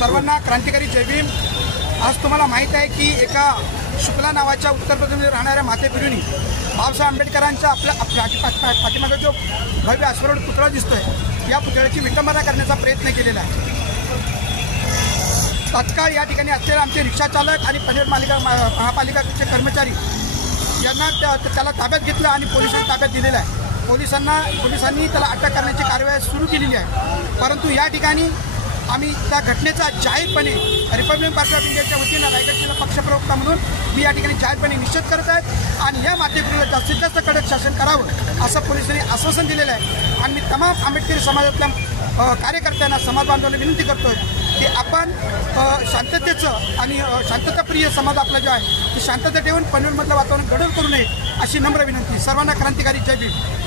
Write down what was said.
सर्वांना क्रांतिकारी जय भीम। आज तुम्हाला माहित आहे की एका शुक्ला नावाच्या उत्तर प्रदेशमध्ये राहणाऱ्या मातेपिढीने बाबासाहेब आंबेडकरांच्या आपल्या पाठीमागे जो भव्य अश्वारूढ पुतळा दिसतोय या पुतळ्याची विटंबना करण्याचा प्रयत्न केलेला आहे। तत्काळ या ठिकाणी असलेले आमचे रिक्षा चालक आणि पनवेल महापालिकेचे कर्मचारी यांना त्याला ताब्यात घेतलं आणि पोलिसांनी ताब्यात दिलेलं आहे। पोलिसांनी त्याला अटक करण्याची कार्यवाही सुरू केलेली आहे। परंतु या ठिकाणी आम्ही त्या घटनेचा जाहीरपणे रिपब्लिकन पार्टी ऑफ इंडियाच्या वतीनं रायगड जिल्हा पक्षप्रवक्ता म्हणून मी या ठिकाणी जाहीरपणे निषेध करत आहेत आणि या मातेपिढीला जास्तीत जास्त कडक शासन करावं असं पोलिसांनी आश्वासन दिलेलं आहे। आणि मी तमाम आंबेडकरी समाजातल्या कार्यकर्त्यांना समाज बांधवांना विनंती करतोय की आपण शांततेचं आणि शांतताप्रिय समाज आपला जो आहे ती शांतता ठेवून पनवेलमधलं वातावरण गडद करू नये अशी नम्र विनंती। सर्वांना क्रांतिकारी जय भीम।